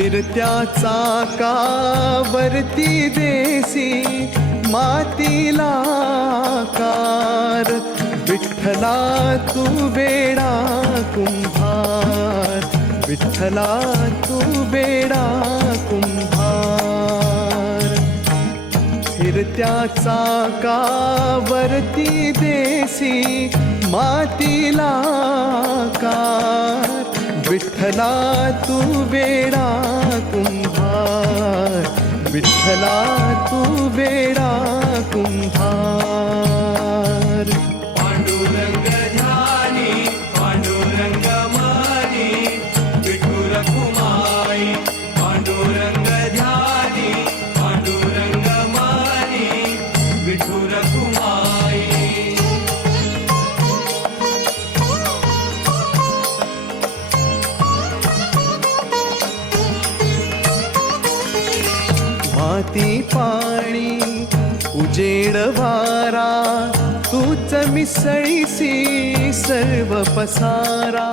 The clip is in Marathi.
फिरत्या चाकावरती देसी मातीला आकार. विठ्ठला तू वेडा कुंभार, विठ्ठला तू वेडा कुंभार. फिरत्या चाकावरती देसी मातीला आकार. विठ्ठला तू वेडा कुंभार, विठ्ठला तू वेडा कुंभार. पांडुरंग ध्यानी पांडुरंग मानी विठू रखुमाई. पांडुरंग ध्यानी पांडुरंग मानी विठू रखुमाई. माती पाणी उजेड वारा तूच मिसळीसी सर्व पसारा.